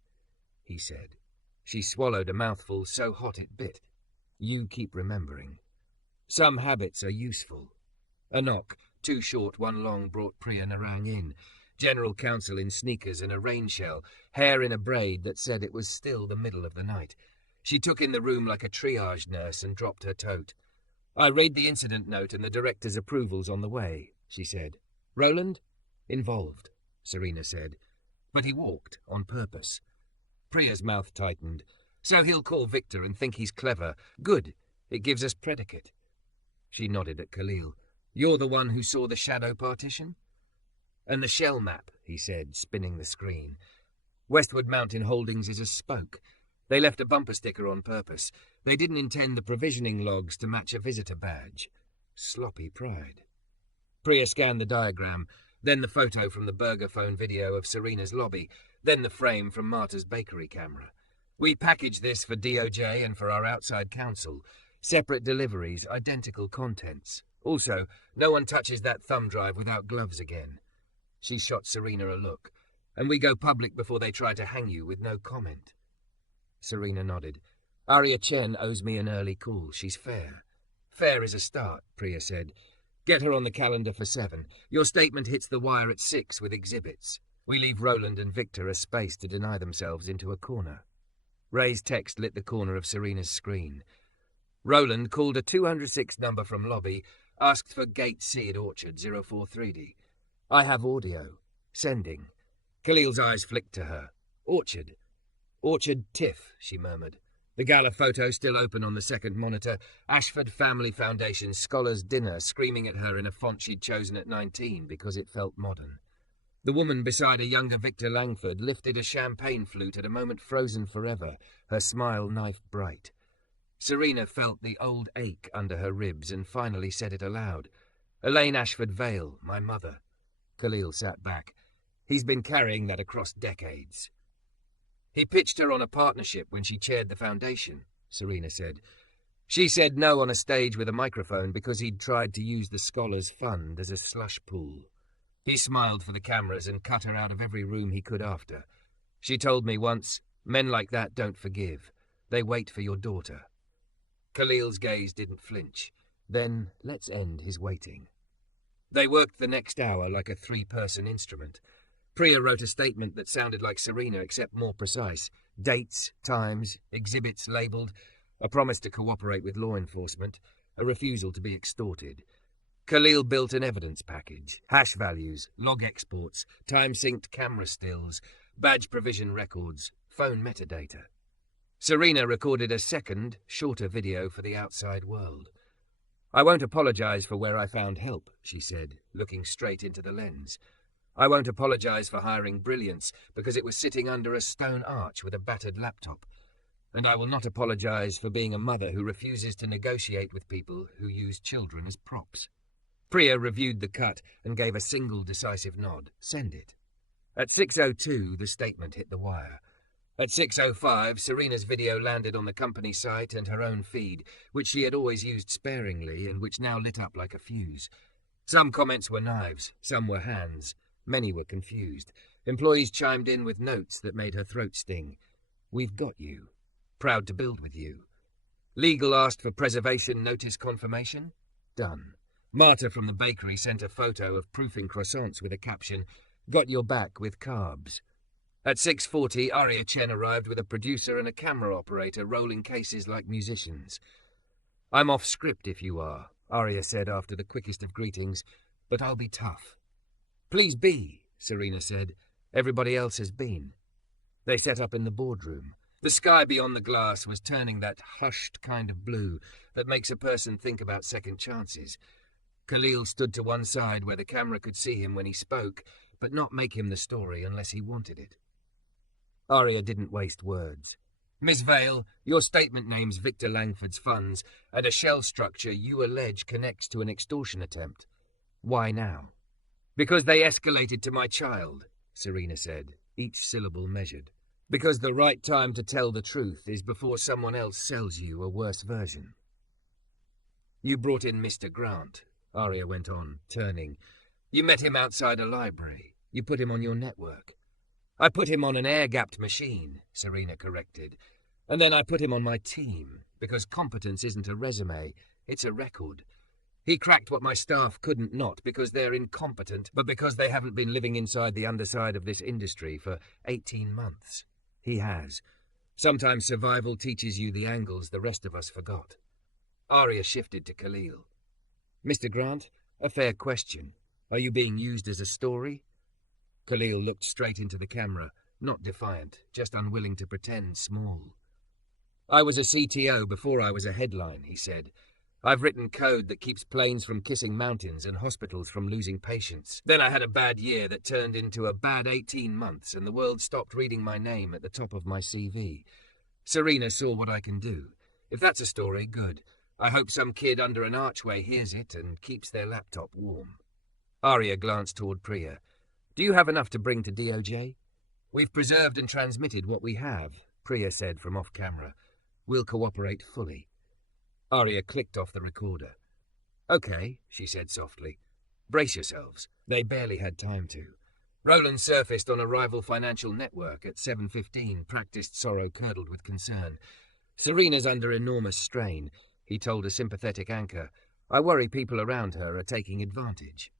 he said. She swallowed a mouthful so hot it bit. You keep remembering. Some habits are useful. A knock, 2 short, 1 long, brought Priya Narang in. General counsel in sneakers and a rain shell, hair in a braid that said it was still the middle of the night. She took in the room like a triage nurse and dropped her tote. I read the incident note and the director's approval's on the way, she said. Roland? Involved, Serena said. But he walked, on purpose. Priya's mouth tightened. So he'll call Victor and think he's clever. Good. It gives us predicate. She nodded at Khalil. You're the one who saw the shadow partition? And the shell map, he said, spinning the screen. Westwood Mountain Holdings is a spoke. They left a bumper sticker on purpose. They didn't intend the provisioning logs to match a visitor badge. Sloppy pride. Priya scanned the diagram, then the photo from the burger phone video of Serena's lobby, then the frame from Marta's bakery camera. We package this for DOJ and for our outside counsel. Separate deliveries, identical contents. Also, no one touches that thumb drive without gloves again. She shot Serena a look. And we go public before they try to hang you with no comment. Serena nodded. Arya Chen owes me an early call. She's fair. Fair is a start, Priya said. Get her on the calendar for 7. Your statement hits the wire at 6 with exhibits. We leave Roland and Victor a space to deny themselves into a corner. Ray's text lit the corner of Serena's screen. Roland called a 206 number from lobby, asked for Gate C at Orchard 043D. I have audio. Sending. Khalil's eyes flicked to her. Orchard. Orchard Tiff, she murmured. The gala photo still open on the second monitor. Ashford Family Foundation Scholars' Dinner screaming at her in a font she'd chosen at 19 because it felt modern. The woman beside a younger Victor Langford lifted a champagne flute at a moment frozen forever, her smile knife bright. Serena felt the old ache under her ribs and finally said it aloud. Elaine Ashford Vale, my mother. Khalil sat back. He's been carrying that across decades. He pitched her on a partnership when she chaired the foundation, Serena said. She said no on a stage with a microphone because he'd tried to use the Scholars' Fund as a slush pool. He smiled for the cameras and cut her out of every room he could after. She told me once, men like that don't forgive. They wait for your daughter. Khalil's gaze didn't flinch. Then let's end his waiting. They worked the next hour like a three-person instrument. Priya wrote a statement that sounded like Serena except more precise. Dates, times, exhibits labelled, a promise to cooperate with law enforcement, a refusal to be extorted. Khalil built an evidence package, hash values, log exports, time-synced camera stills, badge provision records, phone metadata. Serena recorded a second, shorter video for the outside world. I won't apologize for where I found help, she said, looking straight into the lens. I won't apologize for hiring brilliance because it was sitting under a stone arch with a battered laptop. And I will not apologize for being a mother who refuses to negotiate with people who use children as props. Priya reviewed the cut and gave a single decisive nod. Send it. At 6:02, the statement hit the wire. At 6:05, Serena's video landed on the company site and her own feed, which she had always used sparingly and which now lit up like a fuse. Some comments were knives, some were hands. Many were confused. Employees chimed in with notes that made her throat sting. We've got you. Proud to build with you. Legal asked for preservation notice confirmation. Done. Marta from the bakery sent a photo of proofing croissants with a caption, Got your back with carbs. At 6:40, Arya Chen arrived with a producer and a camera operator rolling cases like musicians. I'm off script if you are, Arya said after the quickest of greetings, but I'll be tough. Please be, Serena said. Everybody else has been. They set up in the boardroom. The sky beyond the glass was turning that hushed kind of blue that makes a person think about second chances. Khalil stood to one side where the camera could see him when he spoke, but not make him the story unless he wanted it. Arya didn't waste words. Miss Vale, your statement names Victor Langford's funds and a shell structure you allege connects to an extortion attempt. Why now? Because they escalated to my child, Serena said, each syllable measured. Because the right time to tell the truth is before someone else sells you a worse version. You brought in Mr. Grant, Arya went on, turning. You met him outside a library. You put him on your network. I put him on an air-gapped machine, Serena corrected. And then I put him on my team, because competence isn't a resume, it's a record. He cracked what my staff couldn't not because they're incompetent, but because they haven't been living inside the underside of this industry for 18 months. He has. Sometimes survival teaches you the angles the rest of us forgot. Arya shifted to Khalil. Mr. Grant, a fair question. Are you being used as a story? Khalil looked straight into the camera, not defiant, just unwilling to pretend small. I was a CTO before I was a headline, he said. I've written code that keeps planes from kissing mountains and hospitals from losing patients. Then I had a bad year that turned into a bad 18 months and the world stopped reading my name at the top of my CV. Serena saw what I can do. If that's a story, good. I hope some kid under an archway hears it and keeps their laptop warm. Arya glanced toward Priya. Do you have enough to bring to DOJ? We've preserved and transmitted what we have, Priya said from off camera. We'll cooperate fully. Arya clicked off the recorder. Okay, she said softly. Brace yourselves. They barely had time to. Roland surfaced on a rival financial network at 7:15, practiced sorrow curdled with concern. Serena's under enormous strain, he told a sympathetic anchor. I worry people around her are taking advantage.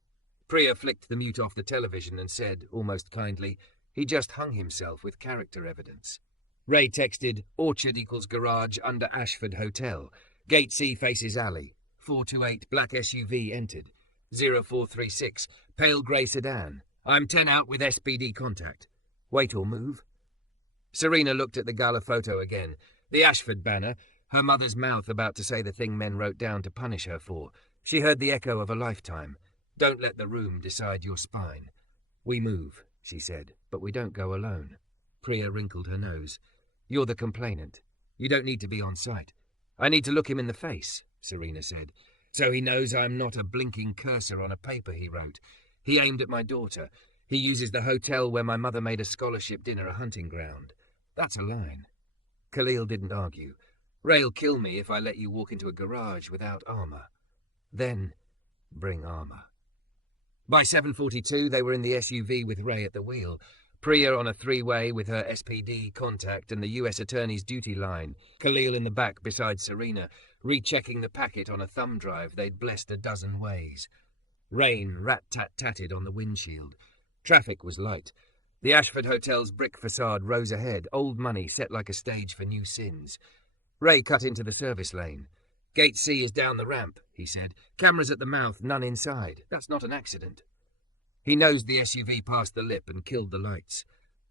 Priya flicked the mute off the television and said, almost kindly, he just hung himself with character evidence. Ray texted, Orchard equals garage under Ashford Hotel. Gate C faces alley. 428 black SUV entered. 0436 pale grey sedan. I'm 10 out with SPD contact. Wait or move? Serena looked at the gala photo again. The Ashford banner, her mother's mouth about to say the thing men wrote down to punish her for. She heard the echo of a lifetime. Don't let the room decide your spine. We move, she said, but we don't go alone. Priya wrinkled her nose. You're the complainant. You don't need to be on site. I need to look him in the face, Serena said, so he knows I'm not a blinking cursor on a paper he wrote. He aimed at my daughter. He uses the hotel where my mother made a scholarship dinner a hunting ground. That's a line. Khalil didn't argue. Ray'll kill me if I let you walk into a garage without armor. Then, bring armor. By 7:42, they were in the SUV with Ray at the wheel. Priya on a three-way with her SPD contact and the U.S. Attorney's duty line. Khalil in the back beside Serena, rechecking the packet on a thumb drive they'd blessed a dozen ways. Rain rat-tat-tatted on the windshield. Traffic was light. The Ashford Hotel's brick facade rose ahead, old money set like a stage for new sins. Ray cut into the service lane. Gate C is down the ramp, he said. Cameras at the mouth, none inside. That's not an accident. He nosed the SUV past the lip and killed the lights.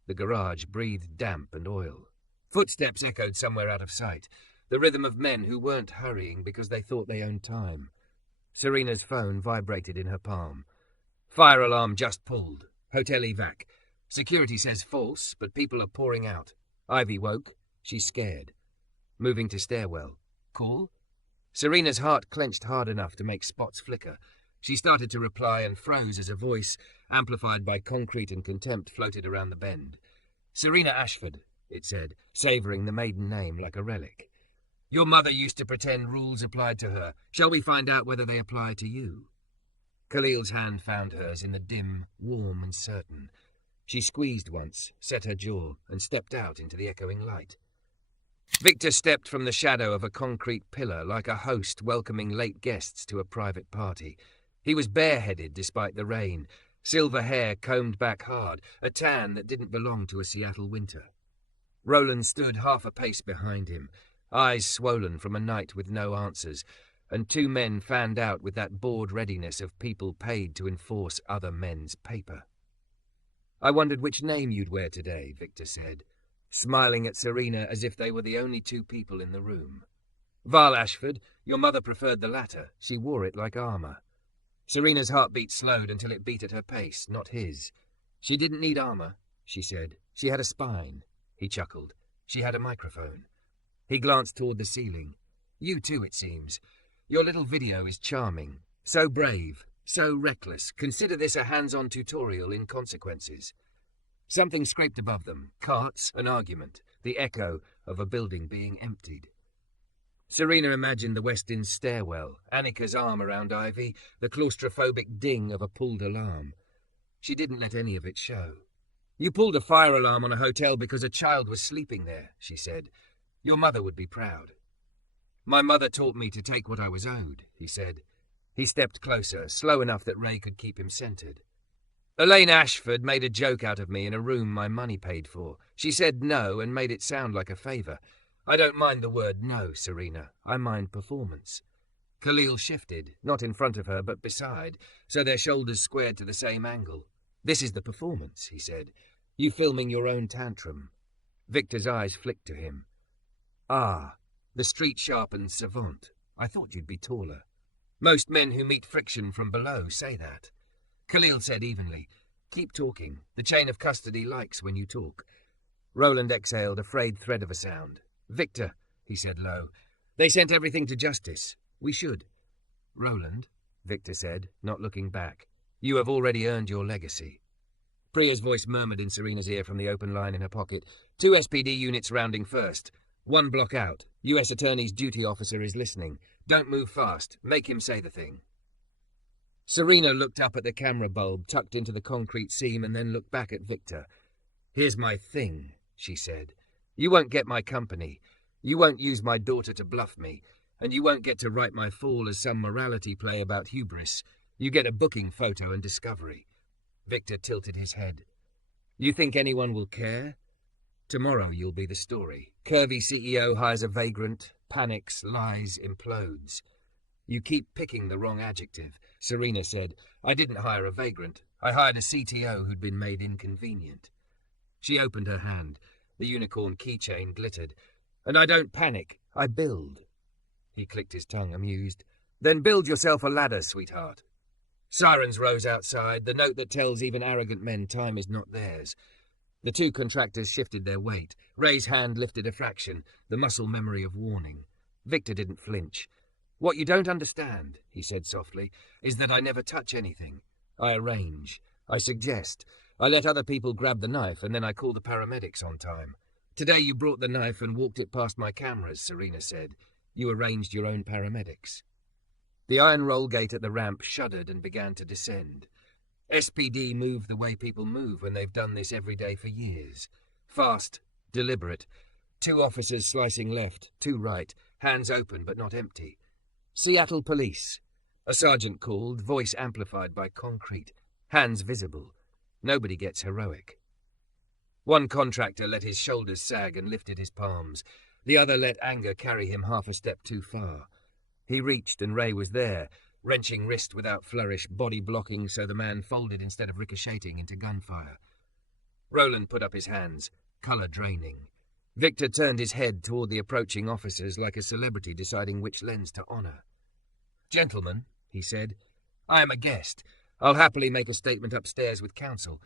The garage breathed damp and oil. Footsteps echoed somewhere out of sight, the rhythm of men who weren't hurrying because they thought they owned time. Serena's phone vibrated in her palm. Fire alarm just pulled. Hotel evac. Security says false, but people are pouring out. Ivy woke. She's scared. Moving to stairwell. Call? Serena's heart clenched hard enough to make spots flicker. She started to reply and froze as a voice, amplified by concrete and contempt, floated around the bend. Serena Ashford, it said, savouring the maiden name like a relic. Your mother used to pretend rules applied to her. Shall we find out whether they apply to you? Khalil's hand found hers in the dim, warm and certain. She squeezed once, set her jaw, and stepped out into the echoing light. Victor stepped from the shadow of a concrete pillar like a host welcoming late guests to a private party. He was bareheaded despite the rain, silver hair combed back hard, a tan that didn't belong to a Seattle winter. Roland stood half a pace behind him, eyes swollen from a night with no answers, and two men fanned out with that bored readiness of people paid to enforce other men's paper. I wondered which name you'd wear today, Victor said, smiling at Serena as if they were the only two people in the room. Val Ashford, your mother preferred the latter. She wore it like armor. Serena's heartbeat slowed until it beat at her pace, not his. She didn't need armor, she said. She had a spine. He chuckled. She had a microphone. He glanced toward the ceiling. You too, it seems. Your little video is charming. So brave, so reckless. Consider this a hands-on tutorial in consequences. Something scraped above them. Carts, an argument, the echo of a building being emptied. Serena imagined the Westin's stairwell, Annika's arm around Ivy, the claustrophobic ding of a pulled alarm. She didn't let any of it show. You pulled a fire alarm on a hotel because a child was sleeping there, she said. Your mother would be proud. My mother taught me to take what I was owed, he said. He stepped closer, slow enough that Ray could keep him centered. Elaine Ashford made a joke out of me in a room my money paid for. She said no and made it sound like a favor. I don't mind the word no, Serena. I mind performance. Khalil shifted, not in front of her, but beside, so their shoulders squared to the same angle. This is the performance, he said. You filming your own tantrum. Victor's eyes flicked to him. Ah, the street-sharpened savant. I thought you'd be taller. Most men who meet friction from below say that. Khalil said evenly, keep talking. The chain of custody likes when you talk. Roland exhaled a frayed thread of a sound. Victor, he said low, they sent everything to justice. We should. Roland, Victor said, not looking back, you have already earned your legacy. Priya's voice murmured in Serena's ear from the open line in her pocket. 2 SPD units rounding first. 1 block out. U.S. Attorney's duty officer is listening. Don't move fast. Make him say the thing. Serena looked up at the camera bulb tucked into the concrete seam and then looked back at Victor. Here's my thing, she said. You won't get my company. You won't use my daughter to bluff me. And you won't get to write my fall as some morality play about hubris. You get a booking photo and discovery. Victor tilted his head. You think anyone will care? Tomorrow you'll be the story. Curvy CEO hires a vagrant. panics, lies, implodes. You keep picking the wrong adjective, Serena said. I didn't hire a vagrant. I hired a CTO who'd been made inconvenient. She opened her hand. The unicorn keychain glittered. And I don't panic. I build. He clicked his tongue, amused. Then build yourself a ladder, sweetheart. Sirens rose outside, the note that tells even arrogant men time is not theirs. The two contractors shifted their weight. Ray's hand lifted a fraction, the muscle memory of warning. Victor didn't flinch. What you don't understand, he said softly, is that I never touch anything. I arrange. I suggest. I let other people grab the knife, and then I call the paramedics on time. Today you brought the knife and walked it past my cameras, Serena said. You arranged your own paramedics. The iron roll gate at the ramp shuddered and began to descend. SPD move the way people move when they've done this every day for years. Fast, deliberate. 2 officers slicing left, 2 right, hands open but not empty. Seattle Police. A sergeant called, voice amplified by concrete. Hands visible. Nobody gets heroic. One contractor let his shoulders sag and lifted his palms. The other let anger carry him half a step too far. He reached and Ray was there, wrenching wrist without flourish, body blocking so the man folded instead of ricocheting into gunfire. Roland put up his hands, colour draining. Victor turned his head toward the approaching officers like a celebrity deciding which lens to honour. Gentlemen, he said, I am a guest. I'll happily make a statement upstairs with counsel.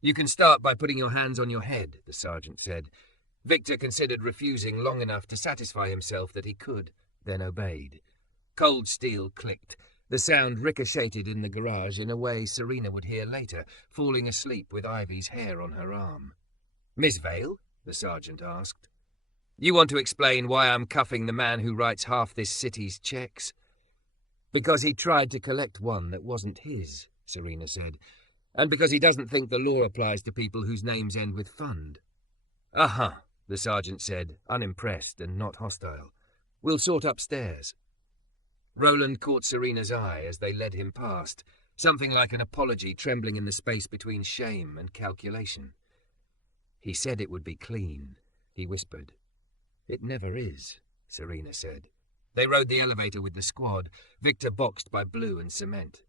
You can start by putting your hands on your head, the sergeant said. Victor considered refusing long enough to satisfy himself that he could, then obeyed. Cold steel clicked. The sound ricocheted in the garage in a way Serena would hear later, falling asleep with Ivy's hair on her arm. Miss Vale? The sergeant asked. You want to explain why I'm cuffing the man who writes half this city's checks? Because he tried to collect one that wasn't his, Serena said, and because he doesn't think the law applies to people whose names end with fund. Uh-huh, the sergeant said, unimpressed and not hostile. We'll sort upstairs. Roland caught Serena's eye as they led him past, something like an apology trembling in the space between shame and calculation. He said it would be clean, he whispered. It never is, Serena said. They rode the elevator with the squad, Victor boxed by blue and cement.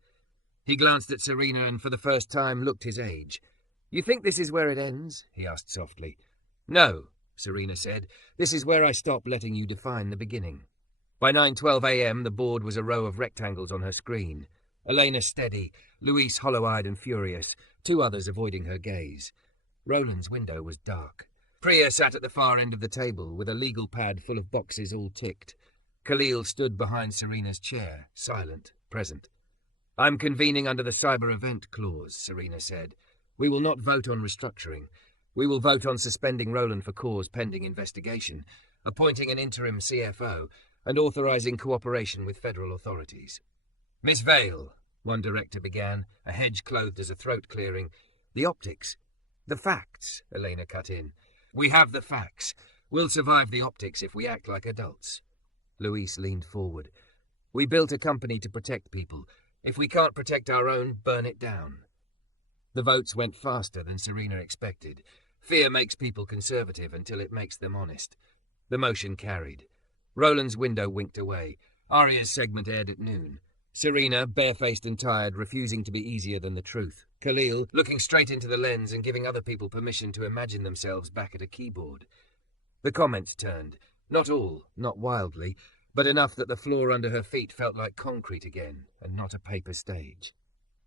He glanced at Serena and for the first time looked his age. You think this is where it ends? He asked softly. No, Serena said. This is where I stop letting you define the beginning. By 9:12 a.m. the board was a row of rectangles on her screen. Elena steady, Luis hollow-eyed and furious, 2 others avoiding her gaze. Roland's window was dark. Priya sat at the far end of the table with a legal pad full of boxes all ticked. Khalil stood behind Serena's chair, silent, present. I'm convening under the Cyber Event Clause, Serena said. We will not vote on restructuring. We will vote on suspending Roland for cause pending investigation, appointing an interim CFO, and authorizing cooperation with federal authorities. Miss Vale, one director began, a hedge clothed as a throat clearing. The optics. The facts, Elena cut in. We have the facts. We'll survive the optics if we act like adults. Luis leaned forward. We built a company to protect people. If we can't protect our own, burn it down. The votes went faster than Serena expected. Fear makes people conservative until it makes them honest. The motion carried. Roland's window winked away. Aria's segment aired at noon. Serena, barefaced and tired, refusing to be easier than the truth. Khalil, looking straight into the lens and giving other people permission to imagine themselves back at a keyboard. The comments turned. Not all, not wildly, but enough that the floor under her feet felt like concrete again, and not a paper stage.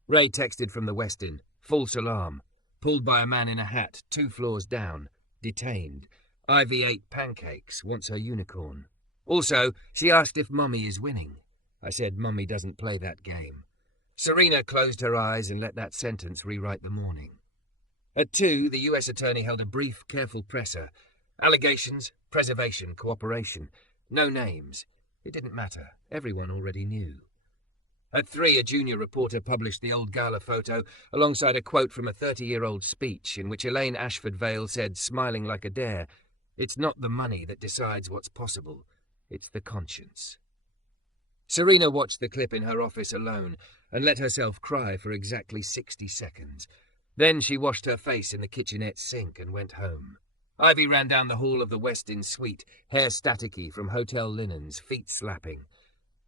Ray texted from the Westin. False alarm. Pulled by a man in a hat, 2 floors down. Detained. Ivy ate pancakes, wants her unicorn. Also, she asked if Mummy is winning. I said Mummy doesn't play that game. Serena closed her eyes and let that sentence rewrite the morning. At 2, the U.S. attorney held a brief, careful presser. Allegations, preservation, cooperation. No names. It didn't matter. Everyone already knew. At 3, a junior reporter published the old gala photo alongside a quote from a 30-year-old speech in which Elaine Ashford Vale said, smiling like a dare, "It's not the money that decides what's possible. It's the conscience." Serena watched the clip in her office alone and let herself cry for exactly 60 seconds. Then she washed her face in the kitchenette sink and went home. Ivy ran down the hall of the Westin suite, hair staticky from hotel linens, feet slapping.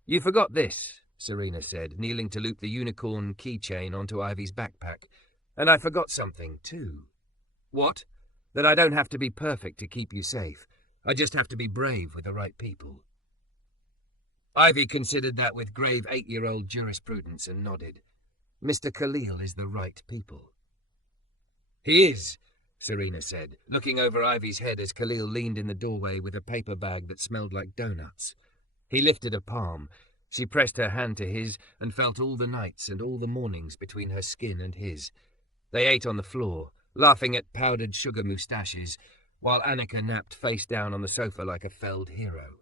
"You forgot this," Serena said, kneeling to loop the unicorn keychain onto Ivy's backpack. "And I forgot something, too." "What?" "That I don't have to be perfect to keep you safe. I just have to be brave with the right people." Ivy considered that with grave 8-year-old jurisprudence and nodded. "Mr. Khalil is the right people." "He is," Serena said, looking over Ivy's head as Khalil leaned in the doorway with a paper bag that smelled like donuts. He lifted a palm. She pressed her hand to his and felt all the nights and all the mornings between her skin and his. They ate on the floor, laughing at powdered sugar moustaches, while Annika napped face down on the sofa like a felled hero.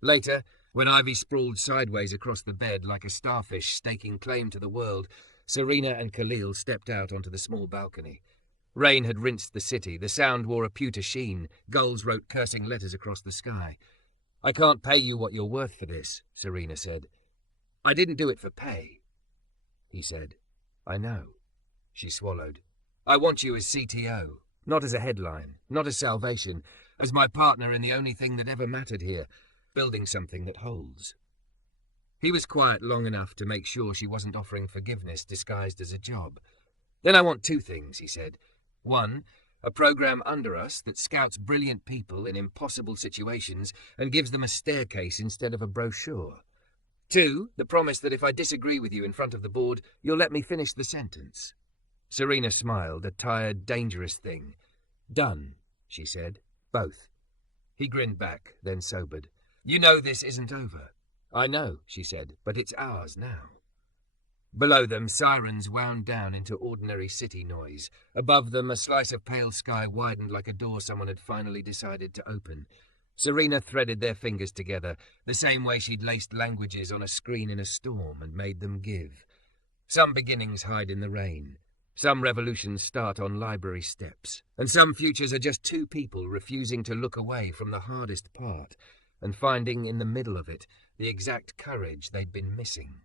Later, when Ivy sprawled sideways across the bed like a starfish staking claim to the world, Serena and Khalil stepped out onto the small balcony. Rain had rinsed the city, the sound wore a pewter sheen, gulls wrote cursing letters across the sky. "I can't pay you what you're worth for this," Serena said. "I didn't do it for pay," he said. "I know." She swallowed. "I want you as CTO, not as a headline, not as salvation, as my partner in the only thing that ever mattered here, building something that holds." He was quiet long enough to make sure she wasn't offering forgiveness disguised as a job. "Then I want 2 things," he said. "One, a program under us that scouts brilliant people in impossible situations and gives them a staircase instead of a brochure. 2, the promise that if I disagree with you in front of the board, you'll let me finish the sentence." Serena smiled, a tired, dangerous thing. "Done," she said. "Both." He grinned back, then sobered. "You know this isn't over." "I know," she said, "but it's ours now." Below them, sirens wound down into ordinary city noise. Above them, a slice of pale sky widened like a door someone had finally decided to open. Serena threaded their fingers together, the same way she'd laced languages on a screen in a storm and made them give. Some beginnings hide in the rain. Some revolutions start on library steps. And some futures are just 2 people refusing to look away from the hardest part and finding in the middle of it the exact courage they'd been missing.